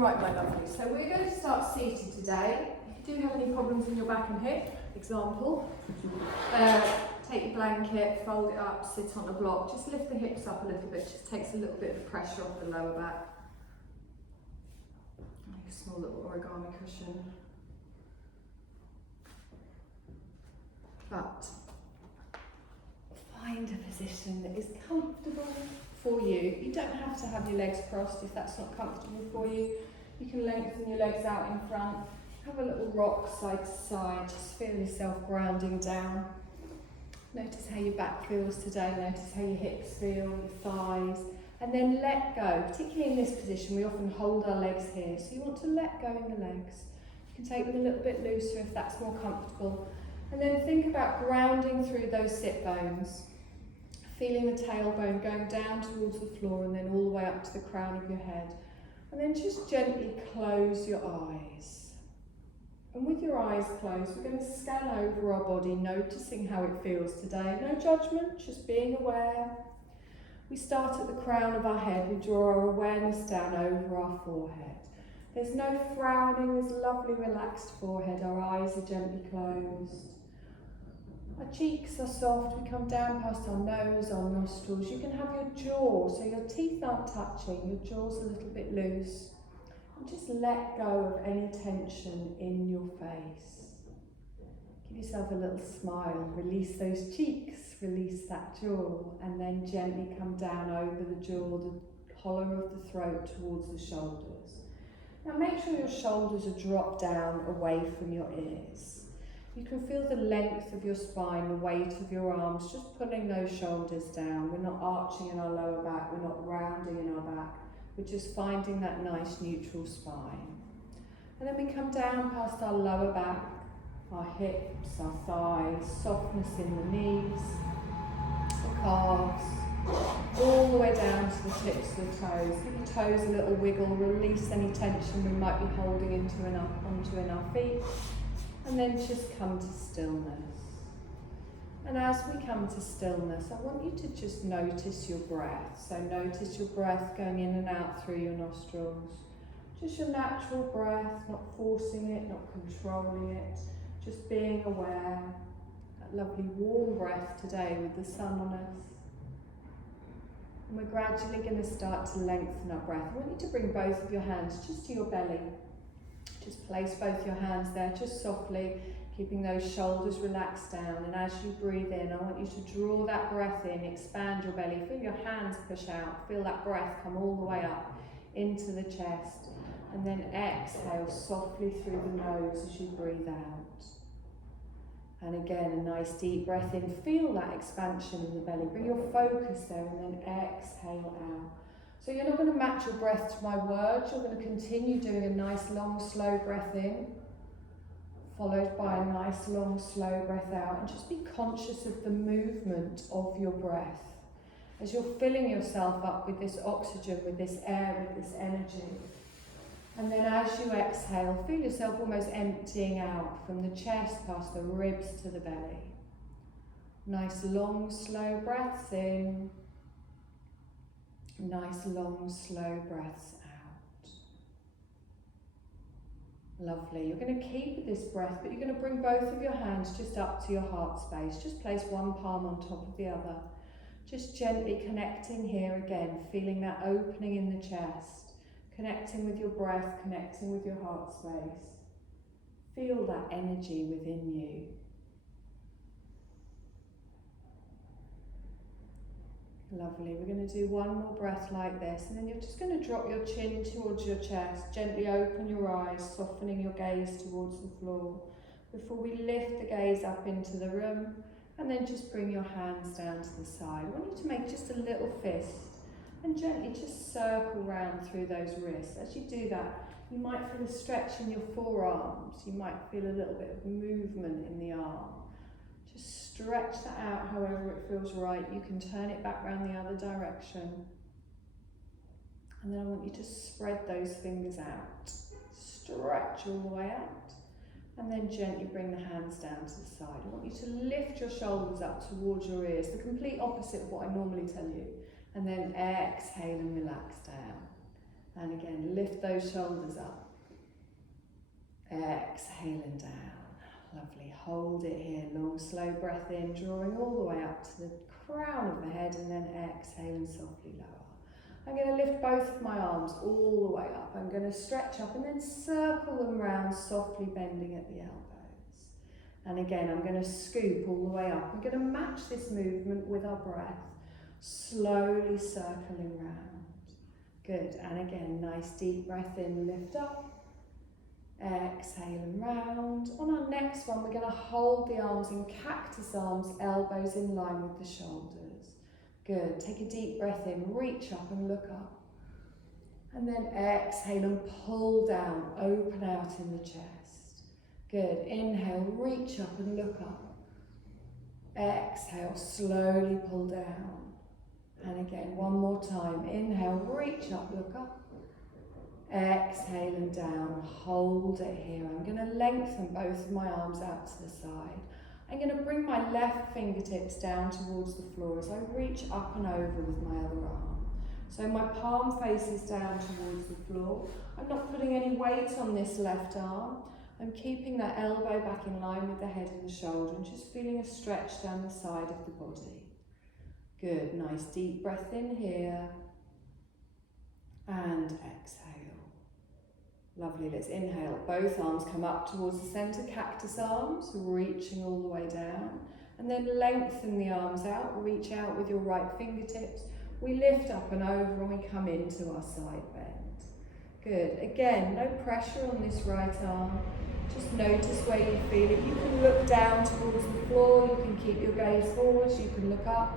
Right, my lovely, so we're going to start seated today. If you do have any problems in your back and hip, example, take your blanket, fold it up, sit on a block, just lift the hips up a little bit, just takes a little bit of pressure off the lower back. Make a small little origami cushion. But find a position that is comfortable for you. You don't have to have your legs crossed if that's not comfortable for you. You can lengthen your legs out in front. Have a little rock side to side. Just feel yourself grounding down. Notice how your back feels today. Notice how your hips feel, your thighs. And then let go. Particularly in this position, we often hold our legs here. So you want to let go in the legs. You can take them a little bit looser if that's more comfortable. And then think about grounding through those sit bones. Feeling the tailbone going down towards the floor and then all the way up to the crown of your head. And then just gently close your eyes. And with your eyes closed, we're going to scan over our body, noticing how it feels today. No judgment, just being aware. We start at the crown of our head. We draw our awareness down over our forehead. There's no frowning, there's a lovely relaxed forehead. Our eyes are gently closed. Our cheeks are soft, we come down past our nose, our nostrils. You can have your jaw, so your teeth aren't touching, your jaw's a little bit loose. And just let go of any tension in your face. Give yourself a little smile, release those cheeks, release that jaw, and then gently come down over the jaw, the hollow of the throat towards the shoulders. Now make sure your shoulders are dropped down away from your ears. You can feel the length of your spine, the weight of your arms, just pulling those shoulders down. We're not arching in our lower back, we're not rounding in our back. We're just finding that nice neutral spine. And then we come down past our lower back, our hips, our thighs, softness in the knees, the calves, all the way down to the tips of the toes. Give your toes a little wiggle, release any tension we might be holding onto in our feet. And then just come to stillness. And as we come to stillness, I want you to just notice your breath. So notice your breath going in and out through your nostrils. Just your natural breath, not forcing it, not controlling it, just being aware. That lovely warm breath today with the sun on us. And we're gradually going to start to lengthen our breath. I want you to bring both of your hands just to your belly. Just place both your hands there, just softly, keeping those shoulders relaxed down. And as you breathe in, I want you to draw that breath in, expand your belly, feel your hands push out, feel that breath come all the way up into the chest. And then exhale softly through the nose as you breathe out. And again, a nice deep breath in, feel that expansion in the belly. Bring your focus there and then exhale out. So you're not going to match your breath to my words, you're going to continue doing a nice long slow breath in, followed by a nice long slow breath out, and just be conscious of the movement of your breath as you're filling yourself up with this oxygen, with this air, with this energy. And then as you exhale, feel yourself almost emptying out from the chest past the ribs to the belly. Nice long slow breaths in. Nice long slow breaths out. Lovely. You're going to keep this breath, but you're going to bring both of your hands just up to your heart space. Just place one palm on top of the other. Just gently connecting here again, feeling that opening in the chest. Connecting with your breath, connecting with your heart space. Feel that energy within you. Lovely. We're going to do one more breath like this, and then you're just going to drop your chin towards your chest, gently open your eyes, softening your gaze towards the floor before we lift the gaze up into the room, and then just bring your hands down to the side. I want you to make just a little fist and gently just circle round through those wrists. As you do that, you might feel a stretch in your forearms, you might feel a little bit of movement in the arm. Just stretch that out however it feels right. You can turn it back round the other direction. And then I want you to spread those fingers out. Stretch all the way out. And then gently bring the hands down to the side. I want you to lift your shoulders up towards your ears, the complete opposite of what I normally tell you. And then exhale and relax down. And again, lift those shoulders up. Exhaling down. Lovely. Hold it here. Long, slow breath in, drawing all the way up to the crown of the head, and then exhaling softly lower. I'm going to lift both of my arms all the way up. I'm going to stretch up and then circle them round, softly bending at the elbows. And again, I'm going to scoop all the way up. I'm going to match this movement with our breath, slowly circling round. Good. And again, nice deep breath in, lift up. Exhale and round. On our next one, we're going to hold the arms in cactus arms, elbows in line with the shoulders. Good. Take a deep breath in, reach up and look up. And then exhale and pull down, open out in the chest. Good. Inhale, reach up and look up. Exhale, slowly pull down. And again, one more time. Inhale, reach up, look up. Exhale and down, hold it here. I'm going to lengthen both of my arms out to the side. I'm going to bring my left fingertips down towards the floor as I reach up and over with my other arm. So my palm faces down towards the floor. I'm not putting any weight on this left arm. I'm keeping that elbow back in line with the head and the shoulder and just feeling a stretch down the side of the body. Good, nice deep breath in here and exhale. Lovely, let's inhale. Both arms come up towards the centre, cactus arms, reaching all the way down. And then lengthen the arms out, reach out with your right fingertips. We lift up and over and we come into our side bend. Good, again, no pressure on this right arm. Just notice where you feel it. You can look down towards the floor, you can keep your gaze forwards, you can look up.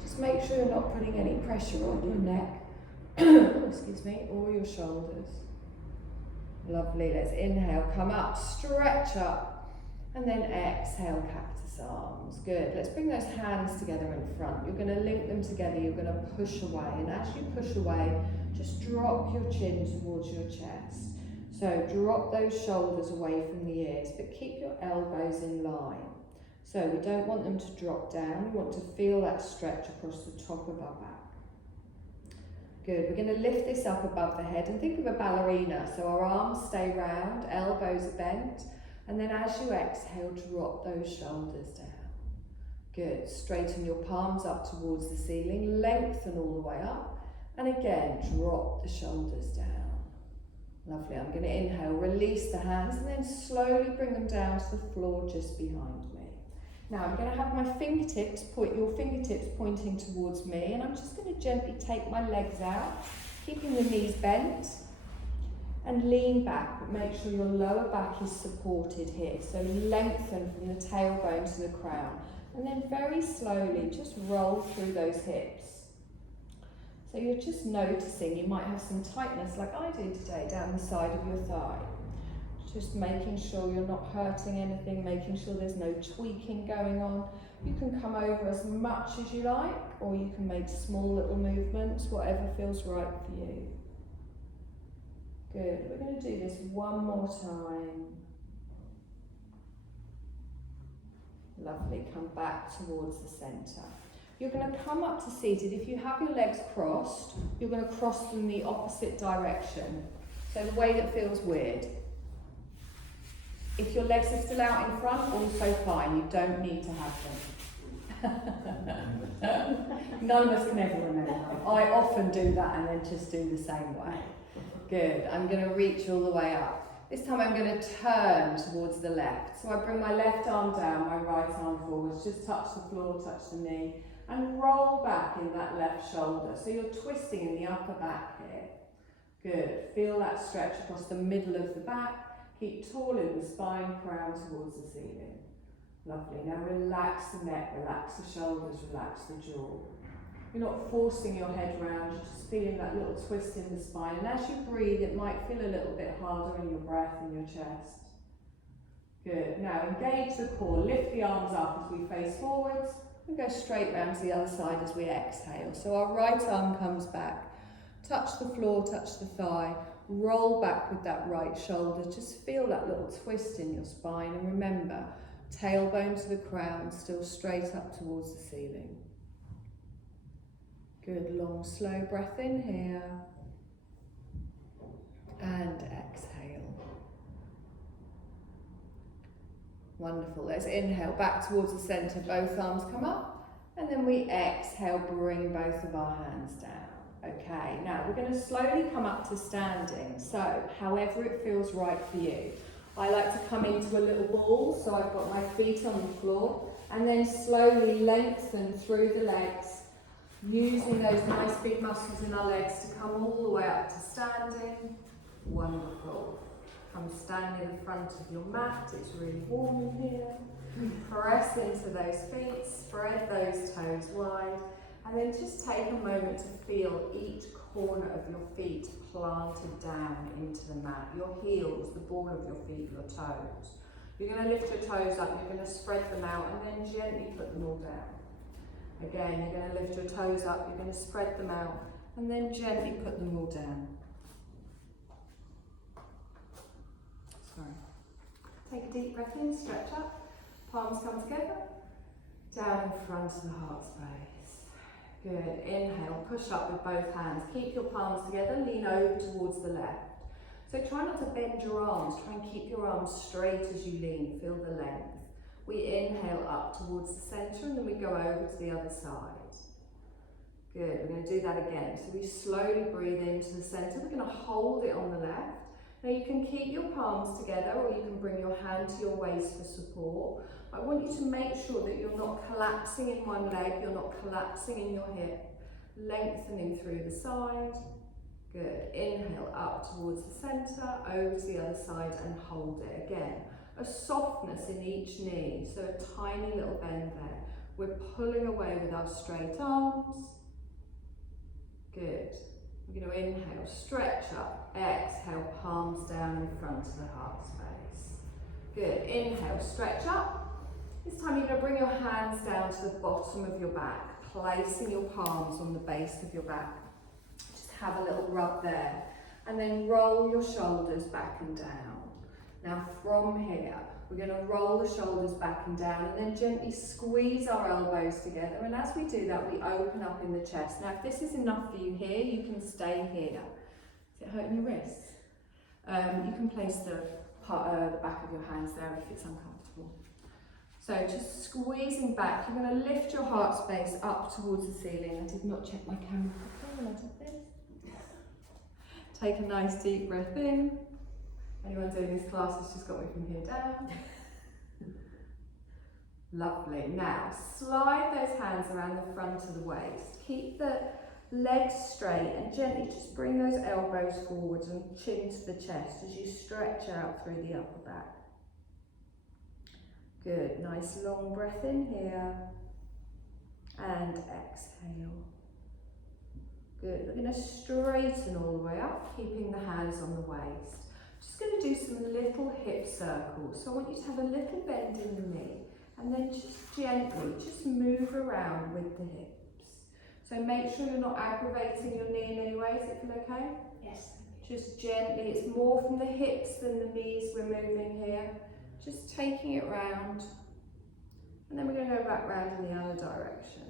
Just make sure you're not putting any pressure on your neck, excuse me, or your shoulders. Lovely, let's inhale, come up, stretch up, and then exhale, cactus arms. Good, let's bring those hands together in front. You're going to link them together, you're going to push away, and as you push away, just drop your chin towards your chest. So drop those shoulders away from the ears, but keep your elbows in line. So we don't want them to drop down, we want to feel that stretch across the top of our back. Good, we're going to lift this up above the head and think of a ballerina. So our arms stay round, elbows are bent, and then as you exhale, drop those shoulders down. Good, straighten your palms up towards the ceiling, lengthen all the way up, and again, drop the shoulders down. Lovely, I'm going to inhale, release the hands, and then slowly bring them down to the floor just behind me. Now I'm going to have my fingertips, your fingertips pointing towards me, and I'm just going to gently take my legs out, keeping the knees bent, and lean back, but make sure your lower back is supported here. So lengthen from the tailbone to the crown, and then very slowly just roll through those hips. So you're just noticing you might have some tightness like I do today down the side of your thigh. Just making sure you're not hurting anything, making sure there's no tweaking going on. You can come over as much as you like, or you can make small little movements, whatever feels right for you. Good, we're going to do this one more time. Lovely, come back towards the centre. You're going to come up to seated. If you have your legs crossed, you're going to cross them the opposite direction. So the way that feels weird. If your legs are still out in front, also fine, you don't need to have them. None of us can ever remember. I often do that and then just do the same way. Good, I'm going to reach all the way up. This time I'm going to turn towards the left. So I bring my left arm down, my right arm forwards, just touch the floor, touch the knee, and roll back in that left shoulder. So you're twisting in the upper back here. Good, feel that stretch across the middle of the back. Keep tall in the spine, crown towards the ceiling. Lovely. Now relax the neck, relax the shoulders, relax the jaw. You're not forcing your head round, you're just feeling that little twist in the spine. And as you breathe, it might feel a little bit harder in your breath and your chest. Good. Now engage the core, lift the arms up as we face forwards, and go straight round to the other side as we exhale. So our right arm comes back. Touch the floor, touch the thigh. Roll back with that right shoulder. Just feel that little twist in your spine. And remember, tailbone to the crown, still straight up towards the ceiling. Good, long, slow breath in here. Wonderful. Let's inhale back towards the centre, both arms come up, and then we exhale, bring both of our hands down. Okay, now we're going to slowly come up to standing, so however it feels right for you. I like to come into a little ball, so I've got my feet on the floor, and then slowly lengthen through the legs, using those nice big muscles in our legs to come all the way up to standing. Wonderful. Come stand in the front of your mat, it's really warm in here. Press into those feet, spread those toes wide, and then just take a moment to feel each corner of your feet planted down into the mat. Your heels, the ball of your feet, your toes. You're going to lift your toes up, you're going to spread them out and then gently put them all down. Again, you're going to lift your toes up, you're going to spread them out and then gently put them all down. Sorry. Take a deep breath in, stretch up, palms come together, down in front of the heart space. Good, inhale, push up with both hands, keep your palms together, lean over towards the left. So try not to bend your arms, try and keep your arms straight as you lean, feel the length. We inhale up towards the centre and then we go over to the other side. Good, we're going to do that again. So we slowly breathe into the centre, we're going to hold it on the left. Now you can keep your palms together or you can bring your hand to your waist for support. I want you to make sure that you're not collapsing in one leg, you're not collapsing in your hip, lengthening through the side. Good, inhale up towards the centre, over to the other side and hold it again. A softness in each knee, so a tiny little bend there. We're pulling away with our straight arms. Good. We're going to inhale, stretch up, exhale, palms down in front of the heart space. Good, inhale, stretch up. This time you're going to bring your hands down to the bottom of your back, placing your palms on the base of your back. Just have a little rub there. And then roll your shoulders back and down. Now from here, we're going to roll the shoulders back and down and then gently squeeze our elbows together. And as we do that, we open up in the chest. Now, if this is enough for you here, you can stay here. Is it hurting your wrists? You can place the back of your hands there if it's uncomfortable. So just squeezing back, you're going to lift your heart space up towards the ceiling. I did not check my camera properly when I did this. Take a nice deep breath in. Anyone doing this class has just got me from here down. Lovely. Now, slide those hands around the front of the waist. Keep the legs straight and gently just bring those elbows forwards and chin to the chest as you stretch out through the upper back. Good. Nice long breath in here. And exhale. Good. We're going to straighten all the way up, keeping the hands on the waist. Just going to do some little hip circles. So I want you to have a little bend in the knee and then just gently, just move around with the hips. So make sure you're not aggravating your knee in any way. Is it feel okay? Yes. Just gently, it's more from the hips than the knees we're moving here. Just taking it round. And then we're going to go back round in the other direction.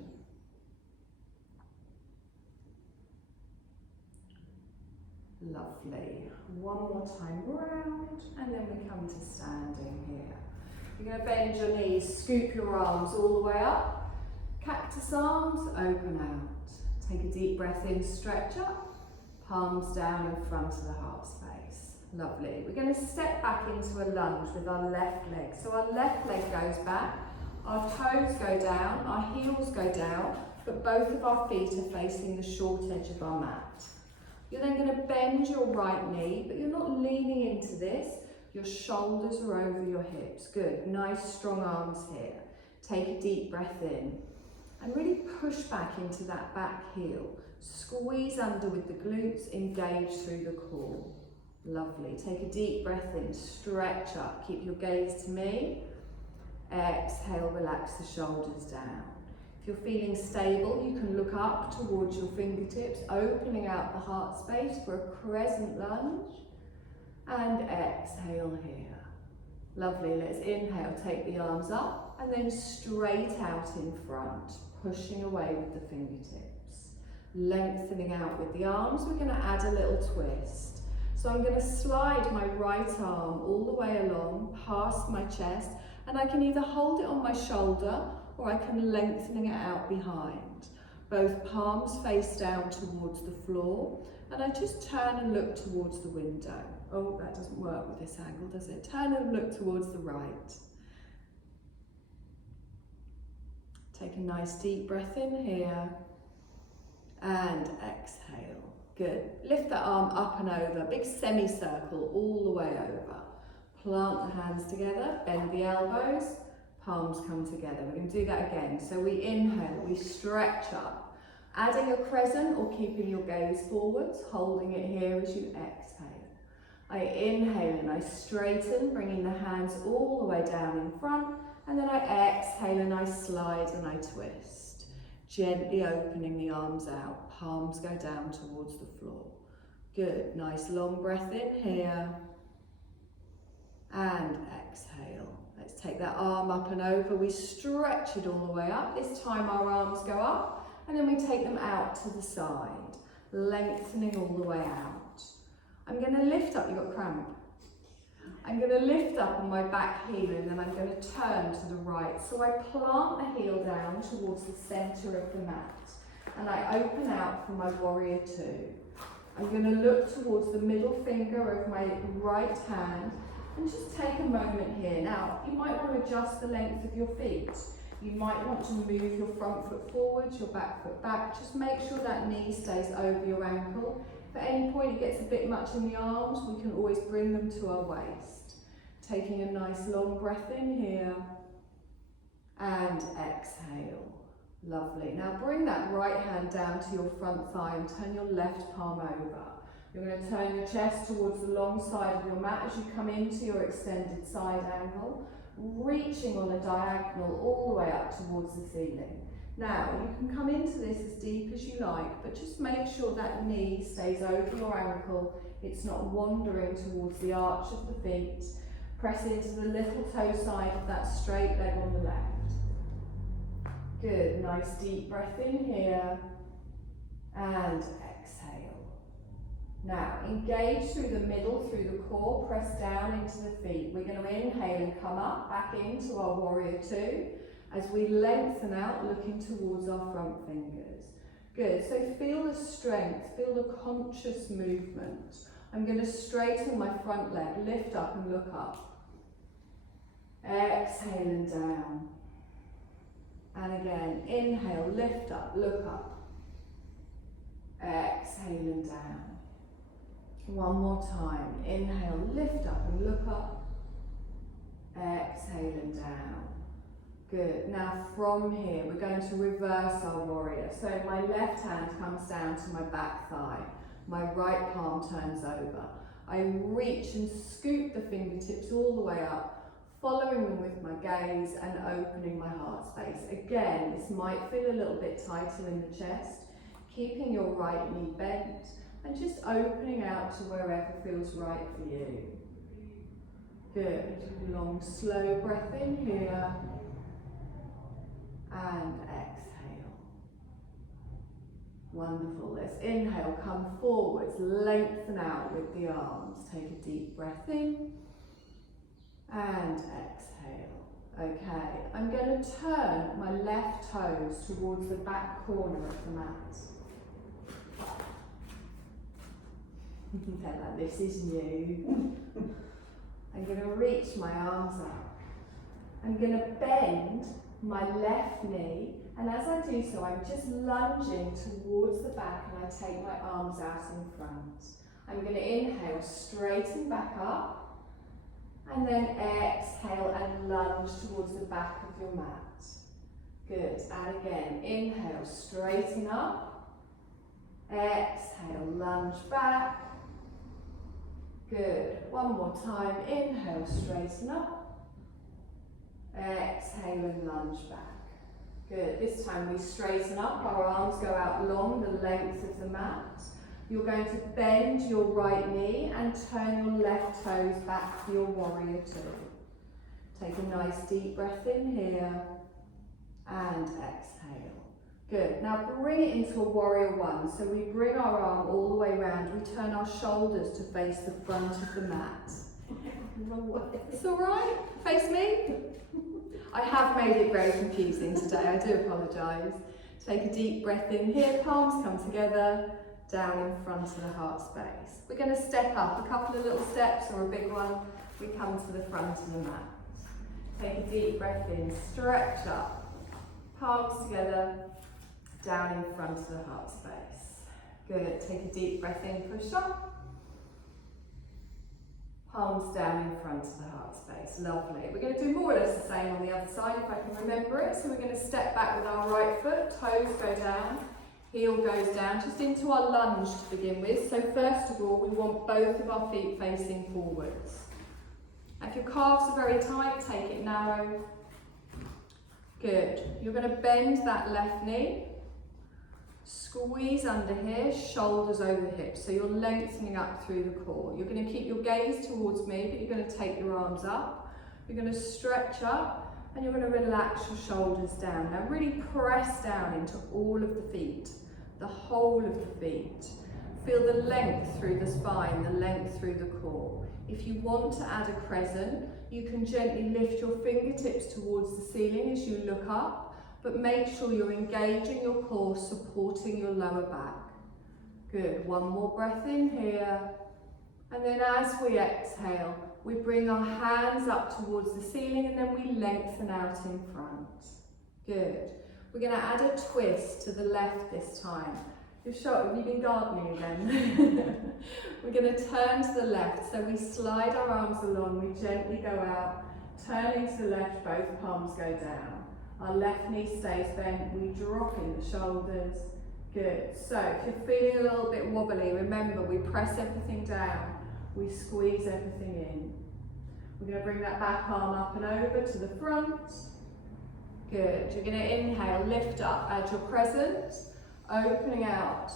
Lovely. One more time round, and then we come to standing here. You're going to bend your knees, scoop your arms all the way up. Cactus arms, open out. Take a deep breath in, stretch up. Palms down in front of the heart space. Lovely. We're going to step back into a lunge with our left leg. So our left leg goes back, our toes go down, our heels go down, but both of our feet are facing the short edge of our mat. You're then going to bend your right knee, but you're not leaning into this. Your shoulders are over your hips. Good. Nice strong arms here. Take a deep breath in and really push back into that back heel. Squeeze under with the glutes, engage through the core. Lovely. Take a deep breath in, stretch up. Keep your gaze to me. Exhale, relax the shoulders down. If you're feeling stable, you can look up towards your fingertips, opening out the heart space for a crescent lunge. And exhale here. Lovely, let's inhale, take the arms up and then straight out in front, pushing away with the fingertips. Lengthening out with the arms, we're going to add a little twist. So I'm going to slide my right arm all the way along, past my chest, And I can either hold it on my shoulder or I can lengthen it out behind. Both palms face down towards the floor, and I just turn and look towards the window. Oh, that doesn't work with this angle, does it? Turn and look towards the right. Take a nice deep breath in here, and exhale. Good. Lift that arm up and over, big semicircle all the way over. Plant the hands together, bend the elbows, palms come together. We're going to do that again. So we inhale, we stretch up, adding a crescent or keeping your gaze forwards, holding it here as you exhale. I inhale and I straighten, bringing the hands all the way down in front, and then I exhale and I slide and I twist. Gently opening the arms out, palms go down towards the floor. Good, nice long breath in here, and exhale. Let's take that arm up and over. We stretch it all the way up. This time our arms go up and then we take them out to the side, lengthening all the way out. I'm going to lift up, you've got cramp. I'm going to lift up on my back heel and then I'm going to turn to the right. So I plant the heel down towards the centre of the mat and I open out for my warrior two. I'm going to look towards the middle finger of my right hand and just take a moment here. Now, you might want to adjust the length of your feet. You might want to move your front foot forwards, your back foot back. Just make sure that knee stays over your ankle. If at any point it gets a bit much in the arms, we can always bring them to our waist. Taking a nice long breath in here and exhale. Lovely. Now bring that right hand down to your front thigh and turn your left palm over. You're going to turn your chest towards the long side of your mat as you come into your extended side angle, reaching on a diagonal all the way up towards the ceiling. Now, you can come into this as deep as you like, but just make sure that knee stays over your ankle. It's not wandering towards the arch of the feet. Press into the little toe side of that straight leg on the left. Good, nice deep breath in here and exhale. Now, engage through the middle, through the core, press down into the feet. We're going to inhale and come up, back into our warrior two, as we lengthen out, looking towards our front fingers. Good, so feel the strength, feel the conscious movement. I'm going to straighten my front leg, lift up and look up. Exhale and down. And again, inhale, lift up, look up. Exhale and down. One more time. Inhale, lift up and look up. Exhale and down. Good. Now from here, we're going to reverse our warrior. So my left hand comes down to my back thigh. My right palm turns over. I reach and scoop the fingertips all the way up, following them with my gaze and opening my heart space. Again, this might feel a little bit tighter in the chest. Keeping your right knee bent and just opening out to wherever feels right for you. Good. Long, slow breath in here and exhale. Wonderful. Let's inhale, come forwards, lengthen out with the arms. Take a deep breath in and exhale. Okay, I'm going to turn my left toes towards the back corner of the mat. Like this is new. I'm going to reach my arms up. I'm going to bend my left knee, and as I do so, I'm just lunging towards the back and I take my arms out in front. I'm going to inhale, straighten back up, and then exhale and lunge towards the back of your mat. Good, and again, inhale, straighten up, exhale, lunge back. Good. One more time. Inhale, straighten up. Exhale and lunge back. Good. This time we straighten up. Our arms go out long, the length of the mat. You're going to bend your right knee and turn your left toes back for your warrior two. Take a nice deep breath in here and exhale. Good. Now bring it into a warrior one. So we bring our arm all the way around. We turn our shoulders to face the front of the mat. It's all right. Face me. I have made it very confusing today. I do apologise. Take a deep breath in here. Palms come together. Down in front of the heart space. We're going to step up a couple of little steps or a big one. We come to the front of the mat. Take a deep breath in. Stretch up. Palms together. Down in front of the heart space. Good. Take a deep breath in. Push up. Palms down in front of the heart space. Lovely. We're going to do more or less the same on the other side if I can remember it. So we're going to step back with our right foot, toes go down, heel goes down, just into our lunge to begin with. So first of all, we want both of our feet facing forwards. If your calves are very tight, take it narrow. Good. You're going to bend that left knee. Squeeze under here, shoulders over the hips, so you're lengthening up through the core. You're going to keep your gaze towards me, but you're going to take your arms up. You're going to stretch up, and you're going to relax your shoulders down. Now really press down into all of the feet, the whole of the feet. Feel the length through the spine, the length through the core. If you want to add a crescent, you can gently lift your fingertips towards the ceiling as you look up. But make sure you're engaging your core, supporting your lower back. Good, one more breath in here. And then as we exhale, we bring our hands up towards the ceiling and then we lengthen out in front. Good. We're going to add a twist to the left this time. You're sure, have you been gardening again? We're going to turn to the left, so we slide our arms along, we gently go out, turning to the left, both palms go down. Our left knee stays bent, we drop in the shoulders. Good. So if you're feeling a little bit wobbly, remember we press everything down, we squeeze everything in. We're going to bring that back arm up and over to the front. Good. You're going to inhale, lift up, add your crescent, opening out.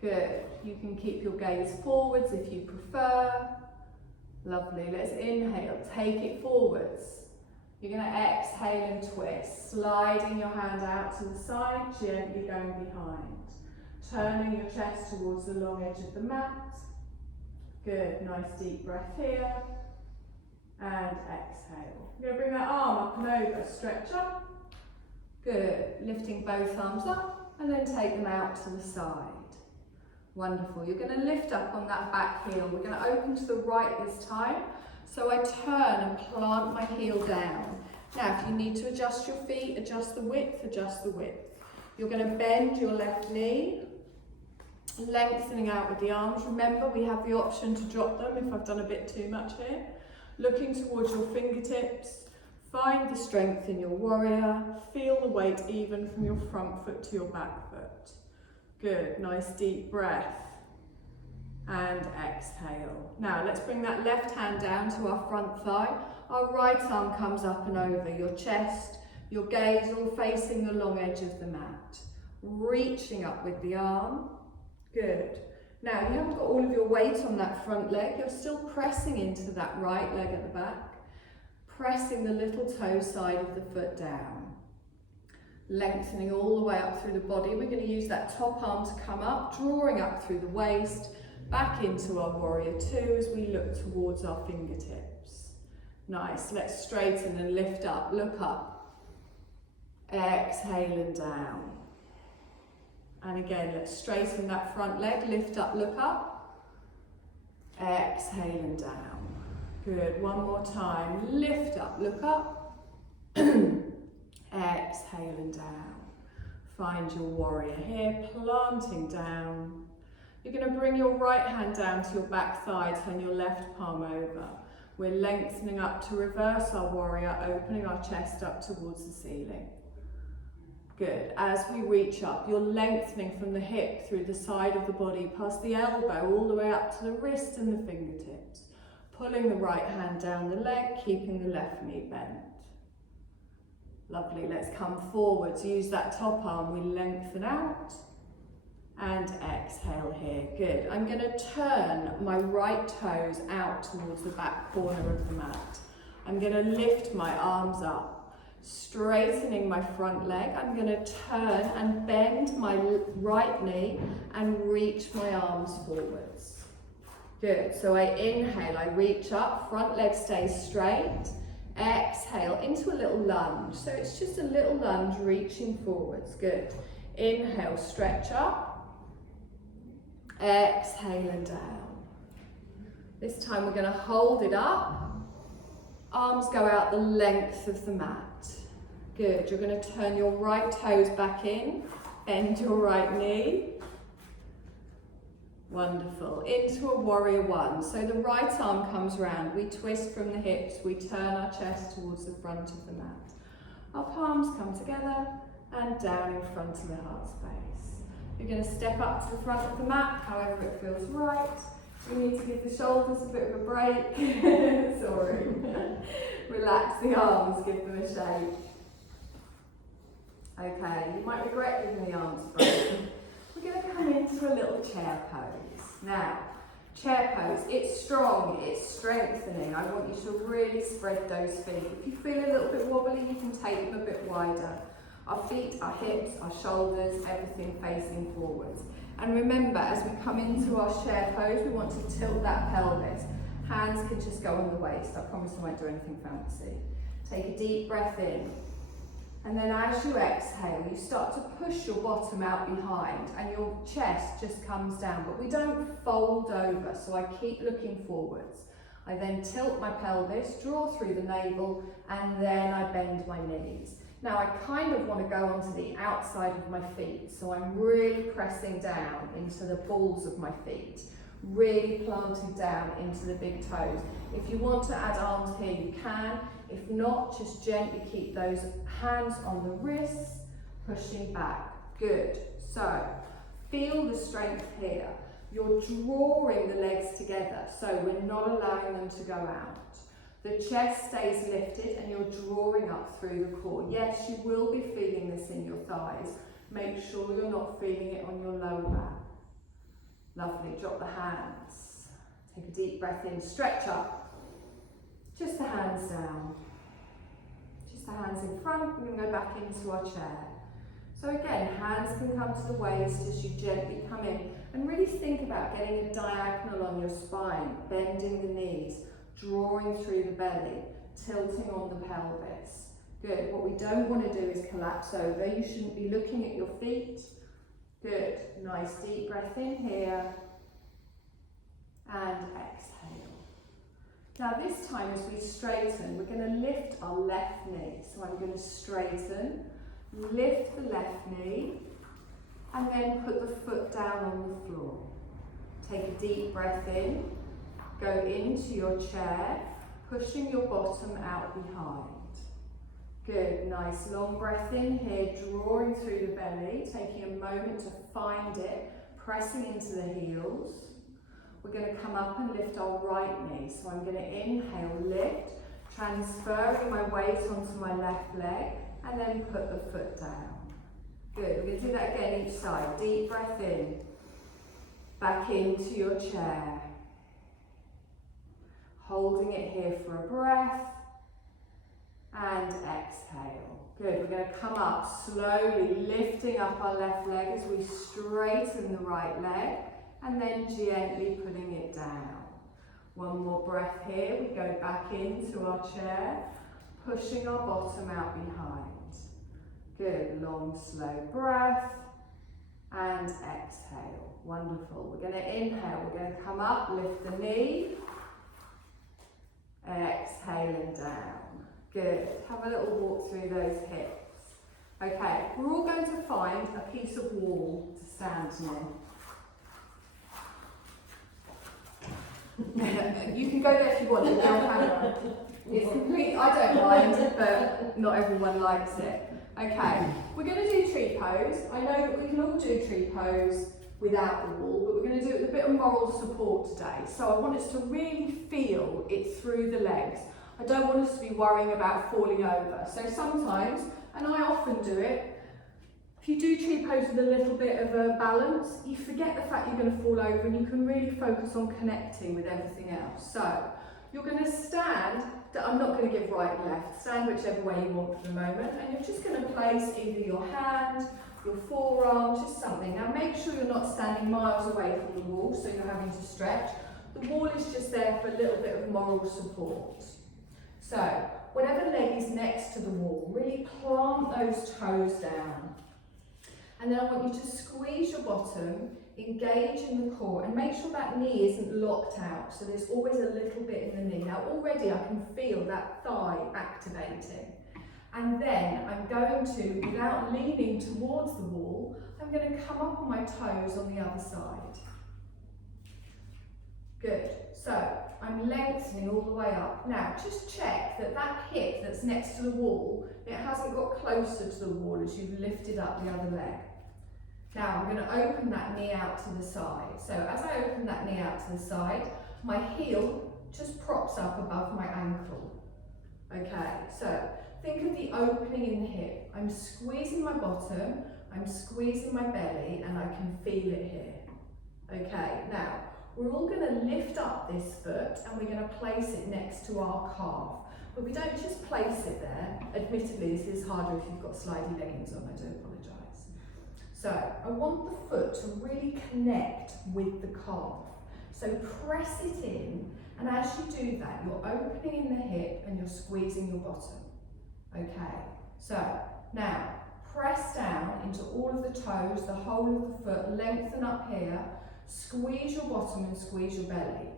Good. You can keep your gaze forwards if you prefer. Lovely. Let's inhale, take it forwards. You're going to exhale and twist, sliding your hand out to the side, gently going behind. Turning your chest towards the long edge of the mat. Good, nice deep breath here. And exhale. You're going to bring that arm up and over, stretch up. Good, lifting both arms up and then take them out to the side. Wonderful. You're going to lift up on that back heel. We're going to open to the right this time. So I turn and plant my heel down. Now, if you need to adjust your feet, adjust the width, adjust the width. You're going to bend your left knee, lengthening out with the arms. Remember, we have the option to drop them if I've done a bit too much here. Looking towards your fingertips, find the strength in your warrior, feel the weight even from your front foot to your back foot. Good, nice deep breath. And exhale. Now let's bring that left hand down to our front thigh. Our right arm comes up and over your chest, your gaze all facing the long edge of the mat. Reaching up with the arm. Good. Now you haven't got all of your weight on that front leg, you're still pressing into that right leg at the back. Pressing the little toe side of the foot down. Lengthening all the way up through the body. We're going to use that top arm to come up, drawing up through the waist. Back into our warrior two as we look towards our fingertips. Nice, let's straighten and lift up, look up. Exhale and down. And again, let's straighten that front leg, lift up, look up. Exhale and down. Good, one more time, lift up, look up. Exhale and down. Find your warrior here, planting down. You're going to bring your right hand down to your back thigh, turn your left palm over. We're lengthening up to reverse our warrior, opening our chest up towards the ceiling. Good. As we reach up, you're lengthening from the hip through the side of the body, past the elbow, all the way up to the wrist and the fingertips. Pulling the right hand down the leg, keeping the left knee bent. Lovely. Let's come forwards. Use that top arm. We lengthen out. And exhale here. Good. I'm going to turn my right toes out towards the back corner of the mat. I'm going to lift my arms up, straightening my front leg. I'm going to turn and bend my right knee and reach my arms forwards. Good, so I inhale, I reach up, front leg stays straight. Exhale into a little lunge. So it's just a little lunge reaching forwards. Good. Inhale, stretch up. Exhale and down. This time we're going to hold it up. Arms go out the length of the mat. Good. You're going to turn your right toes back in. Bend your right knee. Wonderful. Into a warrior one. So the right arm comes round. We twist from the hips. We turn our chest towards the front of the mat. Our palms come together and down in front of the heart space. You're going to step up to the front of the mat, however it feels right. We need to give the shoulders a bit of a break. Sorry. Relax the arms, give them a shake. Okay, you might regret giving the arms a break. We're going to come into a little chair pose. Now, chair pose, it's strong, it's strengthening. I want you to really spread those feet. If you feel a little bit wobbly, you can take them a bit wider. Our feet, our hips, our shoulders, everything facing forwards. And remember, as we come into our chair pose, we want to tilt that pelvis. Hands can just go on the waist. I promise I won't do anything fancy. Take a deep breath in. And then as you exhale, you start to push your bottom out behind and your chest just comes down. But we don't fold over, so I keep looking forwards. I then tilt my pelvis, draw through the navel, and then I bend my knees. Now I kind of want to go onto the outside of my feet, so I'm really pressing down into the balls of my feet, really planting down into the big toes. If you want to add arms here, you can. If not, just gently keep those hands on the wrists, pushing back. Good. So, feel the strength here. You're drawing the legs together, so we're not allowing them to go out. The chest stays lifted and you're drawing up through the core. Yes, you will be feeling this in your thighs. Make sure you're not feeling it on your lower back. Lovely. Drop the hands. Take a deep breath in. Stretch up. Just the hands down. Just the hands in front. We're going to go back into our chair. So again, hands can come to the waist as you gently come in. And really think about getting a diagonal on your spine, bending the knees, drawing through the belly, tilting on the pelvis. Good. What we don't want to do is collapse over. You shouldn't be looking at your feet. Good. Nice deep breath in here. And exhale. Now this time as we straighten, we're going to lift our left knee. So I'm going to straighten, lift the left knee, and then put the foot down on the floor. Take a deep breath in, go into your chair, pushing your bottom out behind. Good, nice long breath in here, drawing through the belly, taking a moment to find it, pressing into the heels. We're going to come up and lift our right knee. So I'm going to inhale, lift, transferring my weight onto my left leg, and then put the foot down. Good, we're going to do that again each side. Deep breath in, back into your chair. Holding it here for a breath, and exhale. Good, we're going to come up slowly, lifting up our left leg as we straighten the right leg, and then gently putting it down. One more breath here, we go back into our chair, pushing our bottom out behind. Good, long, slow breath, and exhale. Wonderful. We're going to inhale, we're going to come up, lift the knee, exhale and down. Good. Have a little walk through those hips. Okay, we're all going to find a piece of wall to stand near. You can go there if you want, it's on camera. It's complete, I don't mind, but not everyone likes it. Okay, we're going to do tree pose. I know that we can all do tree pose without the wall, but we're going to do it with a bit of moral support today. So I want us to really feel it through the legs. I don't want us to be worrying about falling over. So sometimes, and I often do it, if you do tree pose with a little bit of a balance, you forget the fact you're going to fall over and you can really focus on connecting with everything else. So you're going to stand, I'm not going to give right and left, stand whichever way you want for the moment, and you're just going to place either your hand, your forearm, just something. Now make sure you're not standing miles away from the wall, so you're having to stretch. The wall is just there for a little bit of moral support. So, whatever leg is next to the wall, really plant those toes down. And then I want you to squeeze your bottom, engage in the core, and make sure that knee isn't locked out. So there's always a little bit in the knee. Now already I can feel that thigh activating. And then I'm going to, without leaning towards the wall, I'm going to come up on my toes on the other side. Good. So I'm lengthening all the way up. Now just check that that hip that's next to the wall, it hasn't got closer to the wall as you've lifted up the other leg. Now I'm going to open that knee out to the side. So as I open that knee out to the side, my heel just props up above my ankle. Okay, so think of the opening in the hip. I'm squeezing my bottom, I'm squeezing my belly, and I can feel it here. Okay, now we're all going to lift up this foot and we're going to place it next to our calf. But we don't just place it there. Admittedly, this is harder if you've got slidey leggings on, I do apologise. So I want the foot to really connect with the calf. So press it in, and as you do that, you're opening in the hip and you're squeezing your bottom. Okay, so now press down into all of the toes, the whole of the foot, lengthen up here, squeeze your bottom and squeeze your belly.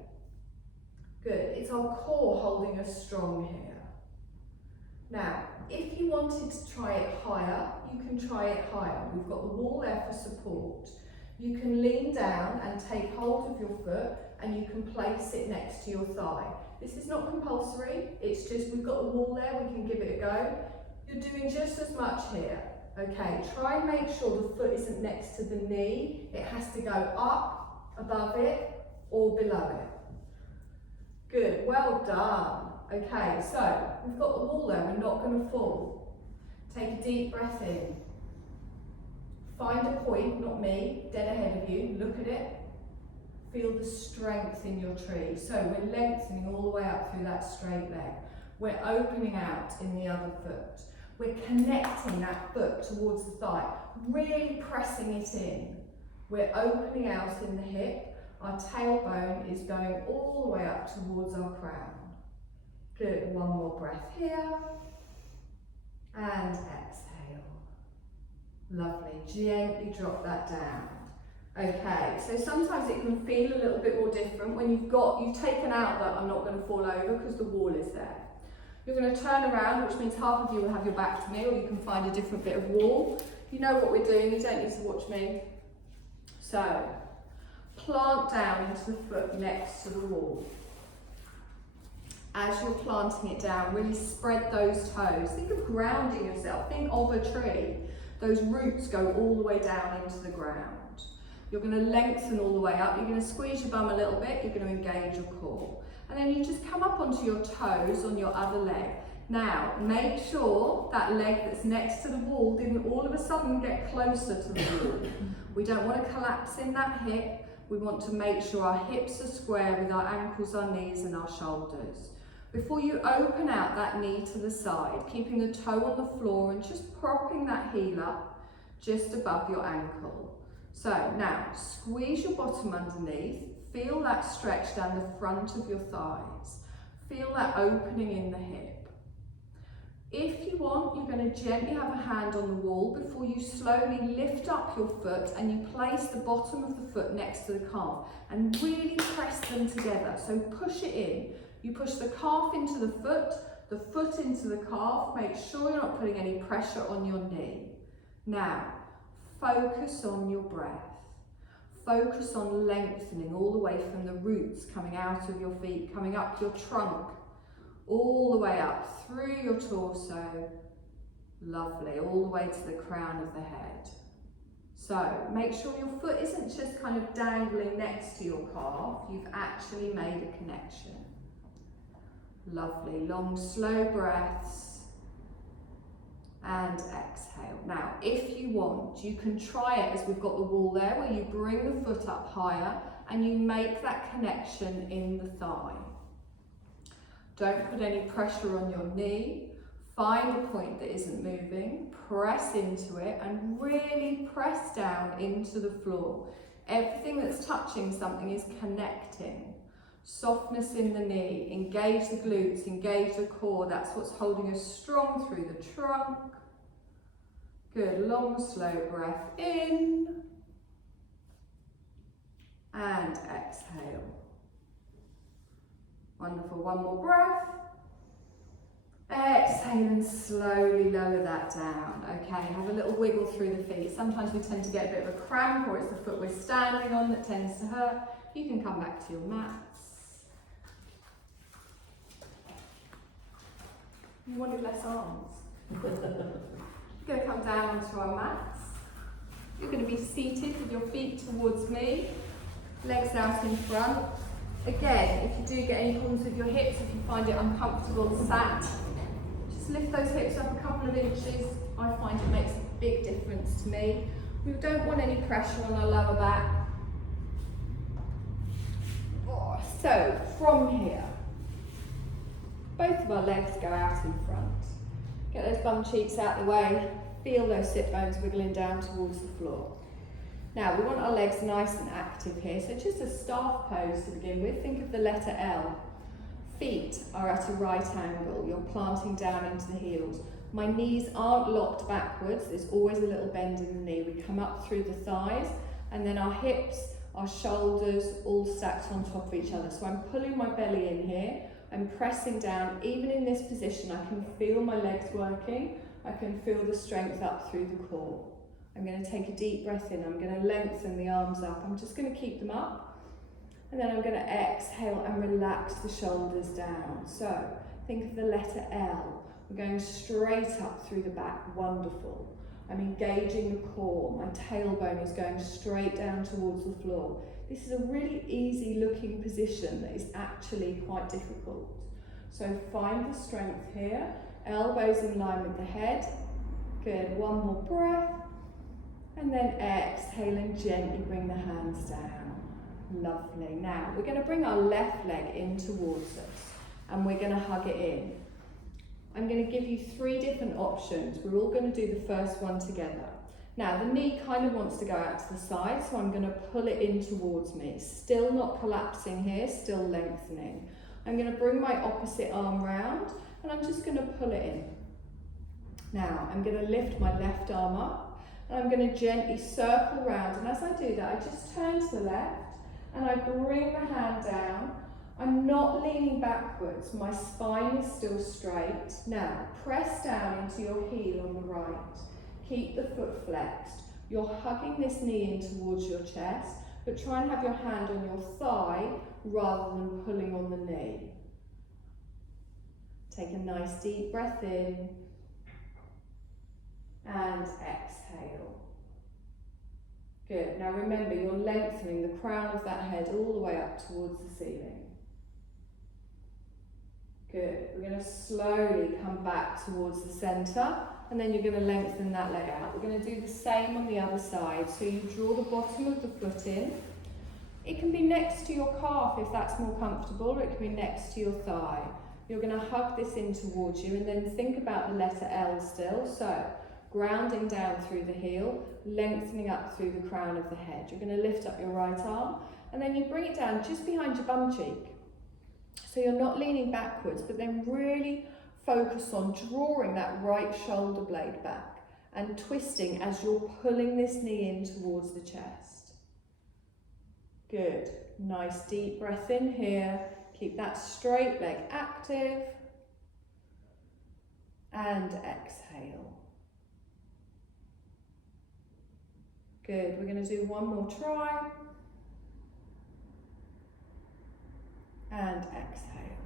Good, it's our core holding us strong here. Now, if you wanted to try it higher, you can try it higher. We've got the wall there for support. You can lean down and take hold of your foot and you can place it next to your thigh. This is not compulsory, it's just we've got the wall there, we can give it a go. You're doing just as much here. Okay, try and make sure the foot isn't next to the knee. It has to go up, above it, or below it. Good, well done. Okay, so we've got the wall there, we're not going to fall. Take a deep breath in. Find a point, not me, dead ahead of you, look at it. Feel the strength in your tree. So we're lengthening all the way up through that straight leg. We're opening out in the other foot. We're connecting that foot towards the thigh, really pressing it in. We're opening out in the hip. Our tailbone is going all the way up towards our crown. Good, one more breath here. And exhale. Lovely, gently drop that down. Okay, so sometimes it can feel a little bit more different when you've taken out that I'm not going to fall over because the wall is there. You're going to turn around, which means half of you will have your back to me, or you can find a different bit of wall. You know what we're doing, you don't need to watch me. So, plant down into the foot next to the wall. As you're planting it down, really spread those toes. Think of grounding yourself, think of a tree. Those roots go all the way down into the ground. You're going to lengthen all the way up, you're going to squeeze your bum a little bit, you're going to engage your core. And then you just come up onto your toes on your other leg. Now, make sure that leg that's next to the wall didn't all of a sudden get closer to the wall. We don't want to collapse in that hip. We want to make sure our hips are square with our ankles, our knees and our shoulders. Before you open out that knee to the side, keeping the toe on the floor and just propping that heel up just above your ankle. So now, squeeze your bottom underneath. Feel that stretch down the front of your thighs. Feel that opening in the hip. If you want, you're going to gently have a hand on the wall before you slowly lift up your foot and you place the bottom of the foot next to the calf and really press them together. So push it in. You push the calf into the foot into the calf. Make sure you're not putting any pressure on your knee. Now, focus on your breath. Focus on lengthening all the way from the roots coming out of your feet, coming up your trunk, all the way up through your torso. Lovely, all the way to the crown of the head. So make sure your foot isn't just kind of dangling next to your calf, you've actually made a connection. Lovely, long, slow breaths. And exhale. Now, if you want, you can try it as we've got the wall there, where you bring the foot up higher and you make that connection in the thigh. Don't put any pressure on your knee. Find a point that isn't moving, press into it and really press down into the floor. Everything that's touching something is connecting. Softness in the knee, engage the glutes, engage the core. That's what's holding us strong through the trunk. Good, long, slow breath in. And exhale. Wonderful, one more breath. Exhale and slowly lower that down. Okay, have a little wiggle through the feet. Sometimes we tend to get a bit of a cramp, or it's the foot we're standing on that tends to hurt. You can come back to your mats. You wanted less arms. We're going to come down onto our mats. You're going to be seated with your feet towards me, legs out in front. Again, if you do get any problems with your hips, if you find it uncomfortable sat, just lift those hips up a couple of inches. I find it makes a big difference to me. We don't want any pressure on our lower back. So, from here, both of our legs go out in front. Get those bum cheeks out the way. Feel those sit bones wiggling down towards the floor. Now, we want our legs nice and active here, so just a staff pose to begin with. Think of the letter L. Feet are at a right angle. You're planting down into the heels. My knees aren't locked backwards. There's always a little bend in the knee. We come up through the thighs, and then our hips, our shoulders, all stacked on top of each other. So I'm pulling my belly in here. I'm pressing down. Even in this position, I can feel my legs working. I can feel the strength up through the core. I'm going to take a deep breath in. I'm going to lengthen the arms up. I'm just going to keep them up. And then I'm going to exhale and relax the shoulders down. So think of the letter L. We're going straight up through the back. Wonderful. I'm engaging the core. My tailbone is going straight down towards the floor. This is a really easy looking position that is actually quite difficult. So find the strength here. Elbows in line with the head. Good. One more breath. And then exhale and gently bring the hands down. Lovely. Now we're going to bring our left leg in towards us and we're going to hug it in. I'm going to give you 3 different options. We're all going to do the first one together. Now the knee kind of wants to go out to the side, so I'm going to pull it in towards me. Still not collapsing here, still lengthening. I'm going to bring my opposite arm round and I'm just going to pull it in. Now I'm going to lift my left arm up. And I'm going to gently circle round, and as I do that, I just turn to the left and I bring the hand down. I'm not leaning backwards, my spine is still straight. Now, press down into your heel on the right. Keep the foot flexed. You're hugging this knee in towards your chest, but try and have your hand on your thigh rather than pulling on the knee. Take a nice deep breath in. And exhale. Good. Now remember, you're lengthening the crown of that head all the way up towards the ceiling. Good. We're going to slowly come back towards the centre, and then you're going to lengthen that leg out. We're going to do the same on the other side. So you draw the bottom of the foot in. It can be next to your calf if that's more comfortable, or it can be next to your thigh. You're going to hug this in towards you, and then think about the letter L still. So grounding down through the heel, lengthening up through the crown of the head. You're going to lift up your right arm and then you bring it down just behind your bum cheek. So you're not leaning backwards, but then really focus on drawing that right shoulder blade back and twisting as you're pulling this knee in towards the chest. Good. Nice deep breath in here. Keep that straight leg active. And exhale. Good, we're going to do one more try. And exhale.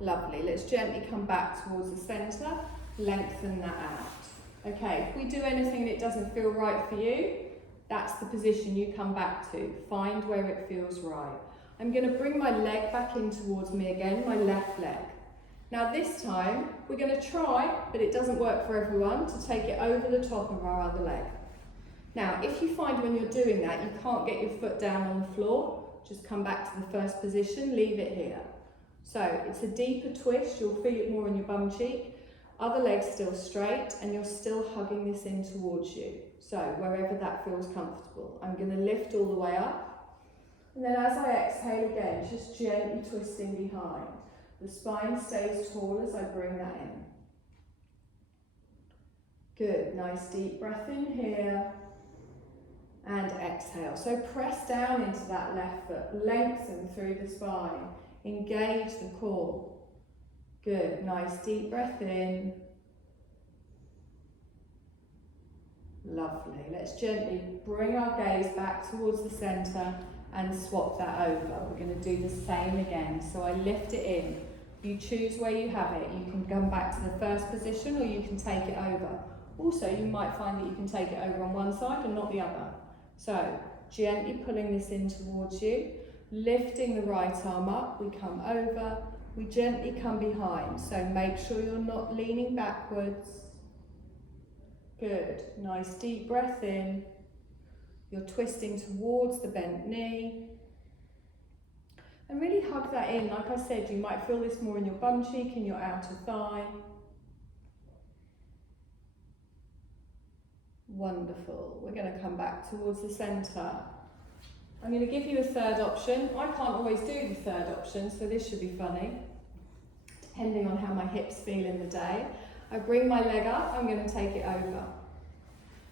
Lovely, let's gently come back towards the centre, lengthen that out. Okay, if we do anything and it doesn't feel right for you, that's the position you come back to. Find where it feels right. I'm going to bring my leg back in towards me again, my left leg. Now this time, we're going to try, but it doesn't work for everyone, to take it over the top of our other leg. Now, if you find when you're doing that, you can't get your foot down on the floor, just come back to the first position, leave it here. So it's a deeper twist, you'll feel it more in your bum cheek. Other leg still straight, and you're still hugging this in towards you. So wherever that feels comfortable. I'm going to lift all the way up. And then as I exhale again, just gently twisting behind. The spine stays tall as I bring that in. Good, nice deep breath in here. And exhale. So press down into that left foot, lengthen through the spine, engage the core. Good, nice deep breath in. Lovely. Let's gently bring our gaze back towards the centre and swap that over. We're going to do the same again. So I lift it in. You choose where you have it. You can come back to the first position or you can take it over. Also, you might find that you can take it over on one side and not the other. So, gently pulling this in towards you, lifting the right arm up, we come over, we gently come behind. So make sure you're not leaning backwards. Good, nice deep breath in. You're twisting towards the bent knee. And really hug that in. Like I said, you might feel this more in your bum cheek, in your outer thigh. Wonderful. We're going to come back towards the centre. I'm going to give you a third option. I can't always do the third option, so this should be funny, depending on how my hips feel in the day. I bring my leg up, I'm going to take it over.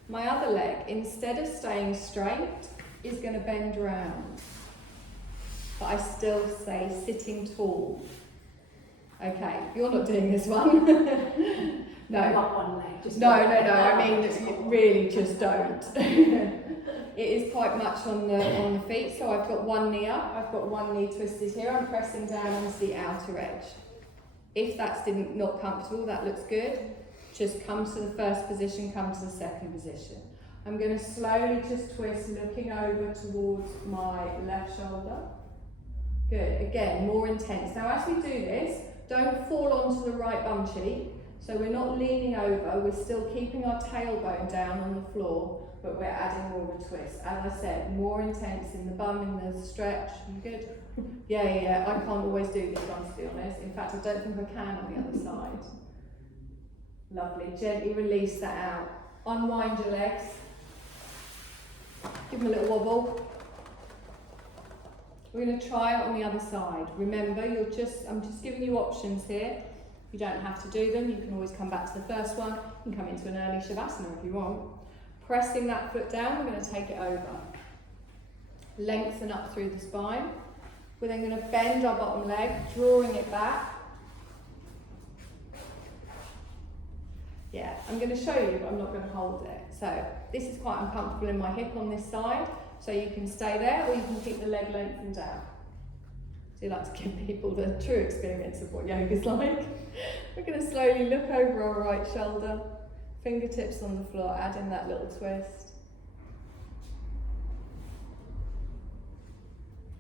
My other leg, instead of staying straight, is going to bend round. But I still stay sitting tall. Okay, you're not doing this one. No. Not one leg. Just no. I mean, really, just don't. It is quite much on the feet. So I've got one knee up. I've got one knee twisted here. I'm pressing down onto the outer edge. If that's not comfortable, that looks good. Just come to the first position. Come to the second position. I'm going to slowly just twist, looking over towards my left shoulder. Good. Again, more intense. Now, as we do this, don't fall onto the right bum cheek. So we're not leaning over, we're still keeping our tailbone down on the floor, but we're adding more of a twist. As I said, more intense in the bum, in the stretch. You good? Yeah. I can't always do this one, to be honest. In fact, I don't think I can on the other side. Lovely. Gently release that out. Unwind your legs. Give them a little wobble. We're going to try it on the other side. Remember, I'm just giving you options here. You don't have to do them, you can always come back to the first one. You can come into an early Shavasana if you want. Pressing that foot down, we're going to take it over. Lengthen up through the spine. We're then going to bend our bottom leg, drawing it back. Yeah, I'm going to show you, but I'm not going to hold it. So this is quite uncomfortable in my hip on this side, so you can stay there or you can keep the leg lengthened down. So you like to give people the true experience of what yoga's like. We're going to slowly look over our right shoulder, fingertips on the floor, add in that little twist.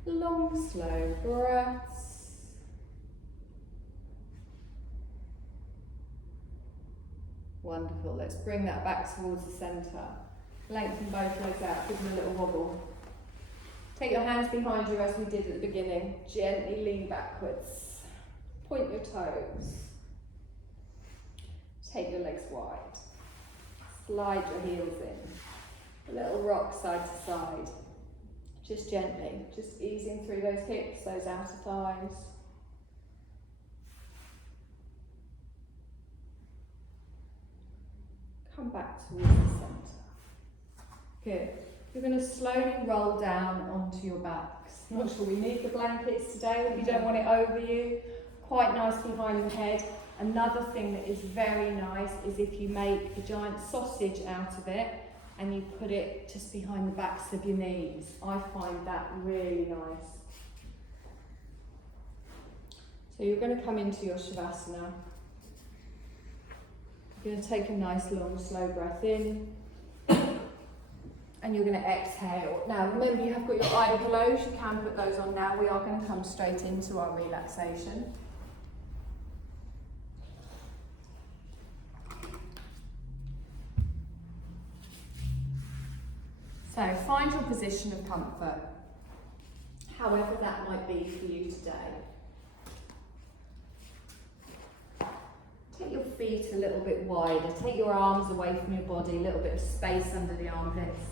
Long, slow breaths. Wonderful. Let's bring that back towards the centre. Lengthen both legs out, give them a little wobble. Take your hands behind you as we did at the beginning. Gently lean backwards. Point your toes. Take your legs wide. Slide your heels in. A little rock side to side. Just gently, just easing through those hips, those outer thighs. Come back towards the centre. Good. You're going to slowly roll down onto your backs. Not sure we need the blankets today, if you don't want it over you. Quite nice behind the head. Another thing that is very nice is if you make a giant sausage out of it and you put it just behind the backs of your knees. I find that really nice. So you're going to come into your Shavasana. You're going to take a nice long slow breath in. And you're going to exhale. Now remember, you have got your eye glows, you can put those on now. We are going to come straight into our relaxation. So find your position of comfort, however that might be for you today. Take your feet a little bit wider, take your arms away from your body, a little bit of space under the armpits.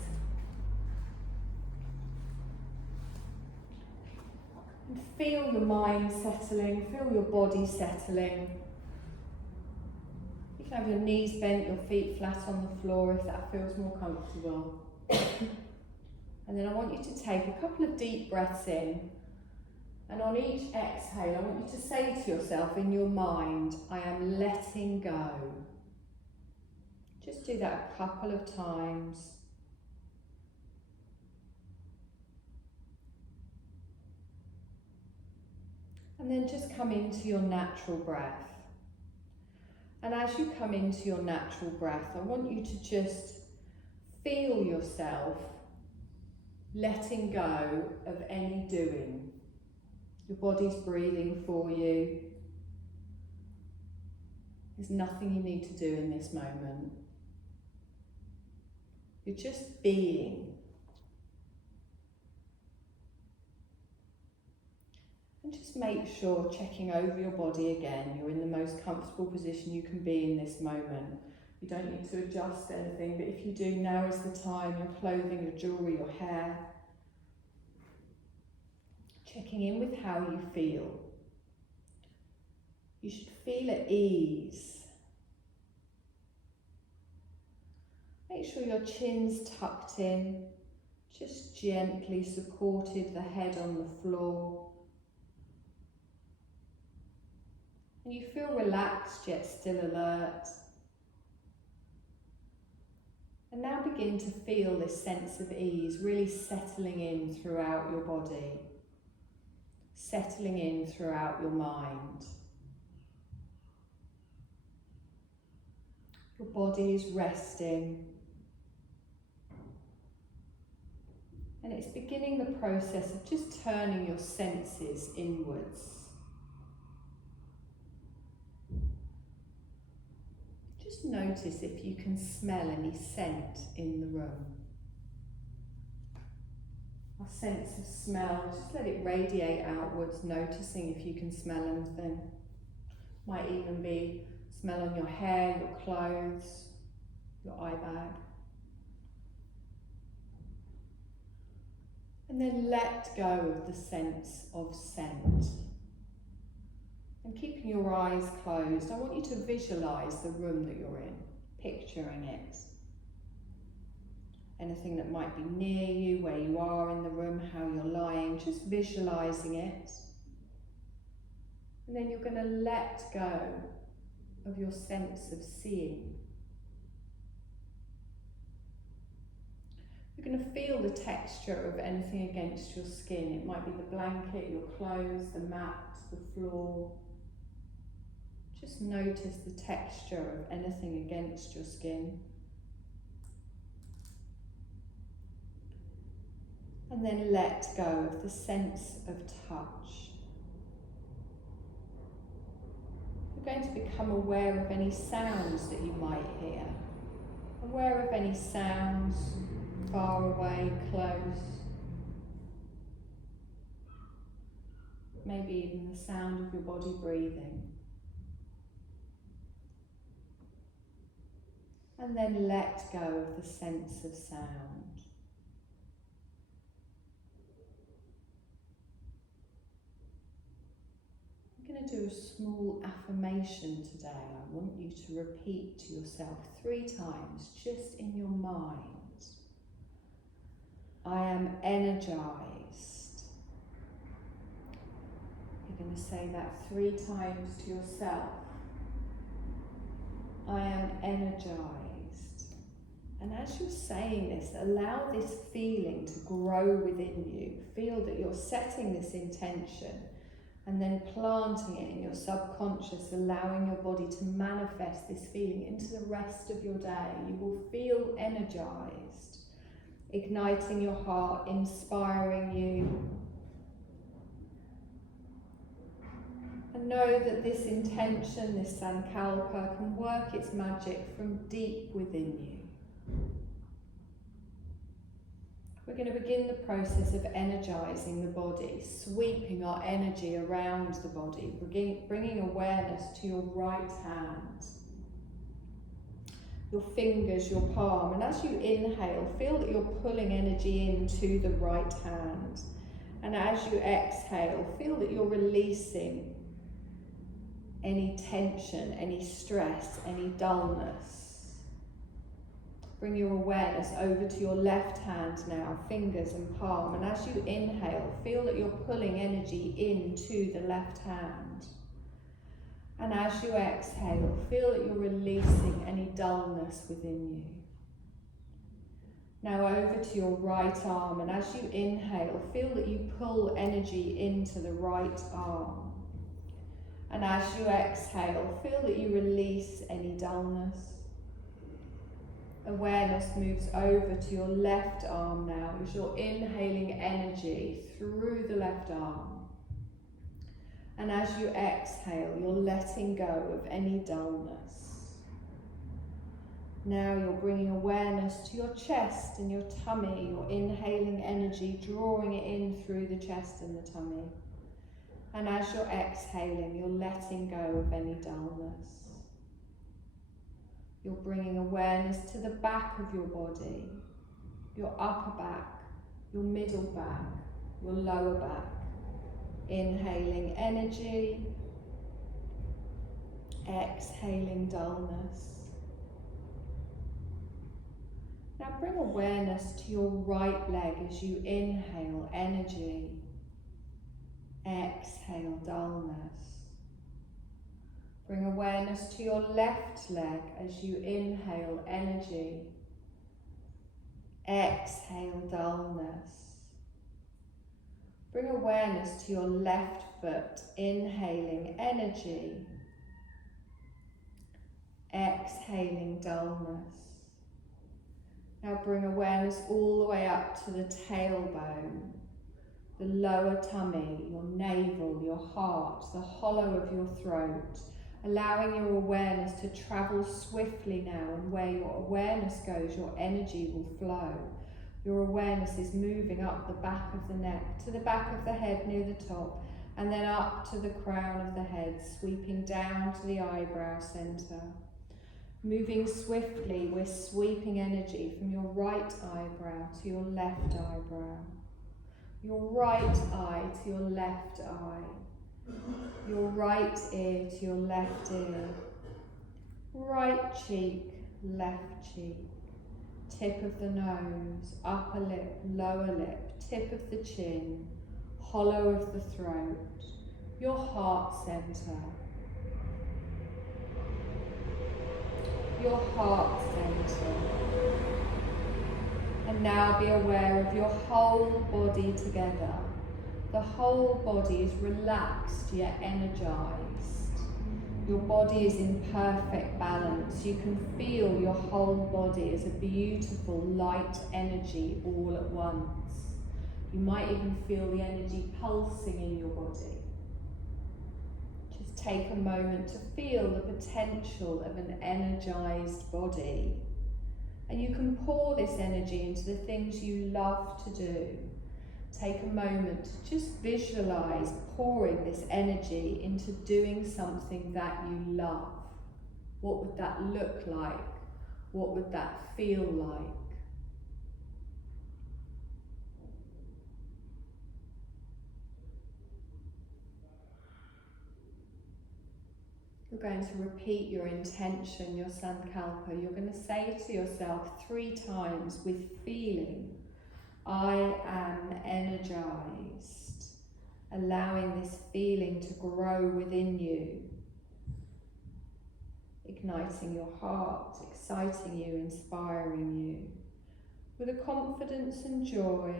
feel your mind settling, feel your body settling. You can have your knees bent, your feet flat on the floor if that feels more comfortable. And then I want you to take a couple of deep breaths in, and on each exhale I want you to say to yourself in your mind, I am letting go. Just do that a couple of times. And then just come into your natural breath. And as you come into your natural breath, I want you to just feel yourself letting go of any doing. Your body's breathing for you. There's nothing you need to do in this moment. You're just being. And just make sure, checking over your body again, you're in the most comfortable position you can be in this moment. You don't need to adjust anything, but if you do, now is the time. Your clothing, your jewellery, your hair. Checking in with how you feel. You should feel at ease. Make sure your chin's tucked in, just gently supported, the head on the floor. And you feel relaxed yet still alert. And now begin to feel this sense of ease really settling in throughout your body, settling in throughout your mind. Your body is resting. And it's beginning the process of just turning your senses inwards. Just notice if you can smell any scent in the room. Our sense of smell, just let it radiate outwards, noticing if you can smell anything. Might even be smell on your hair, your clothes, your eye bag. And then let go of the sense of scent. And keeping your eyes closed, I want you to visualise the room that you're in, picturing it. Anything that might be near you, where you are in the room, how you're lying, just visualising it. And then you're going to let go of your sense of seeing. You're going to feel the texture of anything against your skin. It might be the blanket, your clothes, the mat, the floor. Just notice the texture of anything against your skin. And then let go of the sense of touch. You're going to become aware of any sounds that you might hear. Aware of any sounds, far away, close. Maybe even the sound of your body breathing. And then let go of the sense of sound. I'm going to do a small affirmation today. I want you to repeat to yourself 3 times, just in your mind. I am energized. You're going to say that 3 times to yourself. I am energized. And as you're saying this, allow this feeling to grow within you. Feel that you're setting this intention and then planting it in your subconscious, allowing your body to manifest this feeling into the rest of your day. You will feel energized, igniting your heart, inspiring you. And know that this intention, this sankalpa, can work its magic from deep within you. We're going to begin the process of energizing the body, sweeping our energy around the body, bringing awareness to your right hand, your fingers, your palm. And as you inhale, feel that you're pulling energy into the right hand. And as you exhale, feel that you're releasing any tension, any stress, any dullness. Bring your awareness over to your left hand now, fingers and palm. And as you inhale, feel that you're pulling energy into the left hand. And as you exhale, feel that you're releasing any dullness within you. Now over to your right arm, and as you inhale, feel that you pull energy into the right arm. And as you exhale, feel that you release any dullness. Awareness moves over to your left arm now as you're inhaling energy through the left arm. And as you exhale, you're letting go of any dullness. Now you're bringing awareness to your chest and your tummy. You're inhaling energy, drawing it in through the chest and the tummy. And as you're exhaling, you're letting go of any dullness. You're bringing awareness to the back of your body, your upper back, your middle back, your lower back. Inhaling energy, exhaling dullness. Now bring awareness to your right leg as you inhale energy, exhale dullness. Bring awareness to your left leg as you inhale energy, exhale dullness. Bring awareness to your left foot, inhaling energy, exhaling dullness. Now bring awareness all the way up to the tailbone, the lower tummy, your navel, your heart, the hollow of your throat, allowing your awareness to travel swiftly now, and where your awareness goes, your energy will flow. Your awareness is moving up the back of the neck, to the back of the head near the top, and then up to the crown of the head, sweeping down to the eyebrow centre. Moving swiftly, we're sweeping energy from your right eyebrow to your left eyebrow, your right eye to your left eye, your right ear to your left ear, right cheek, left cheek. Tip of the nose, upper lip, lower lip, tip of the chin, hollow of the throat, your heart centre, your heart centre. And now be aware of your whole body together. The whole body is relaxed yet energized. Your body is in perfect balance. You can feel your whole body as a beautiful light energy all at once. You might even feel the energy pulsing in your body. Just take a moment to feel the potential of an energized body. And you can pour this energy into the things you love to do. Take a moment to just visualize pouring this energy into doing something that you love. What would that look like? What would that feel like? You're going to repeat your intention, your sankalpa. You're going to say to yourself 3 times with feeling, I am energized, allowing this feeling to grow within you, igniting your heart, exciting you, inspiring you, with a confidence and joy.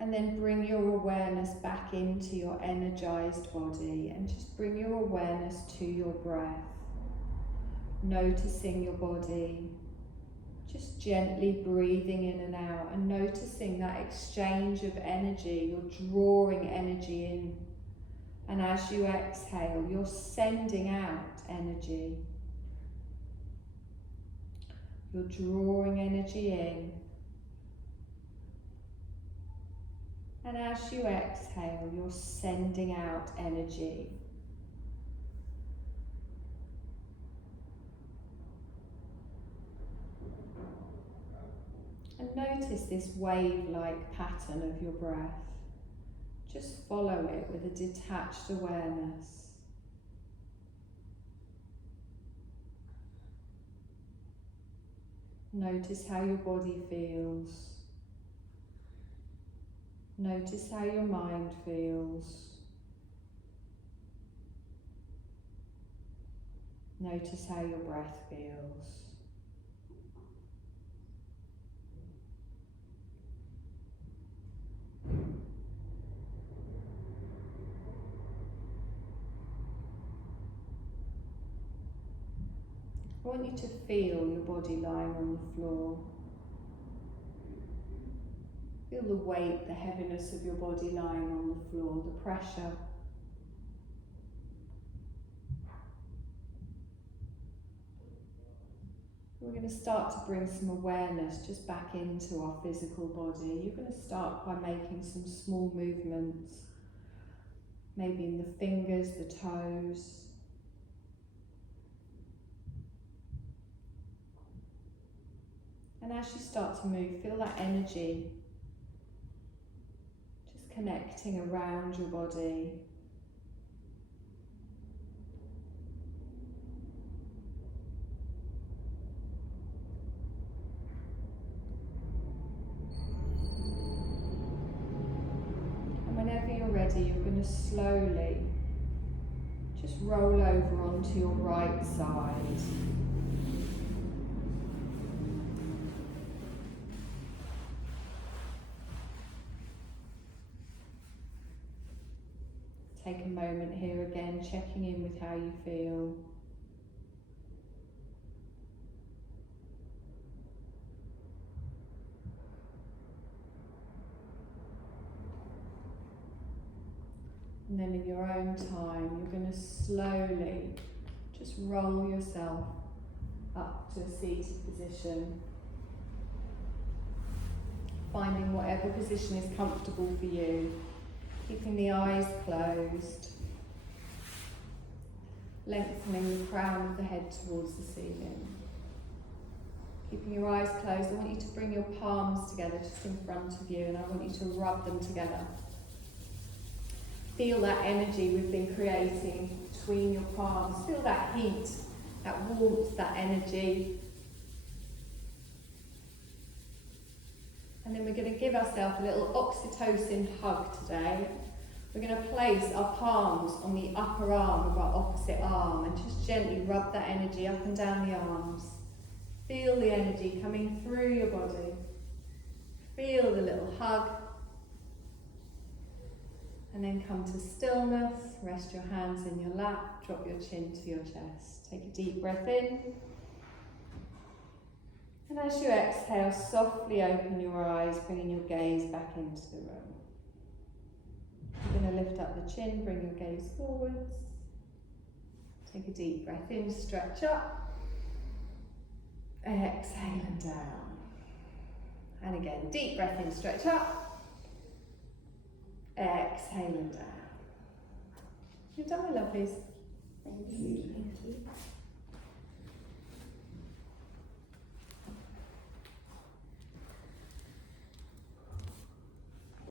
And then bring your awareness back into your energized body, and just bring your awareness to your breath. Noticing your body, just gently breathing in and out, and noticing that exchange of energy. You're drawing energy in, and as you exhale, you're sending out energy. You're drawing energy in, and as you exhale, you're sending out energy. this wave-like pattern of your breath. Just follow it with a detached awareness. Notice how your body feels. Notice how your mind feels. Notice how your breath feels. I want you to feel your body lying on the floor. Feel the weight, the heaviness of your body lying on the floor, the pressure. We're going to start to bring some awareness just back into our physical body. You're going to start by making some small movements, maybe in the fingers, the toes. And as you start to move, feel that energy just connecting around your body. And whenever you're ready, you're going to slowly just roll over onto your right side. Take a moment here again, checking in with how you feel. And then in your own time, you're going to slowly just roll yourself up to a seated position. Finding whatever position is comfortable for you. Keeping the eyes closed, lengthening the crown of the head towards the ceiling. Keeping your eyes closed, I want you to bring your palms together just in front of you, and I want you to rub them together. Feel that energy we've been creating between your palms. Feel that heat, that warmth, that energy. And then we're going to give ourselves a little oxytocin hug today. We're going to place our palms on the upper arm of our opposite arm and just gently rub that energy up and down the arms. Feel the energy coming through your body. Feel the little hug. And then come to stillness. Rest your hands in your lap. Drop your chin to your chest. Take a deep breath in. And as you exhale, softly open your eyes, bringing your gaze back into the room. You're going to lift up the chin, bring your gaze forwards. Take a deep breath in, stretch up. Exhale and down. And again, deep breath in, stretch up. Exhale and down. You've done my lovelies. Thank you.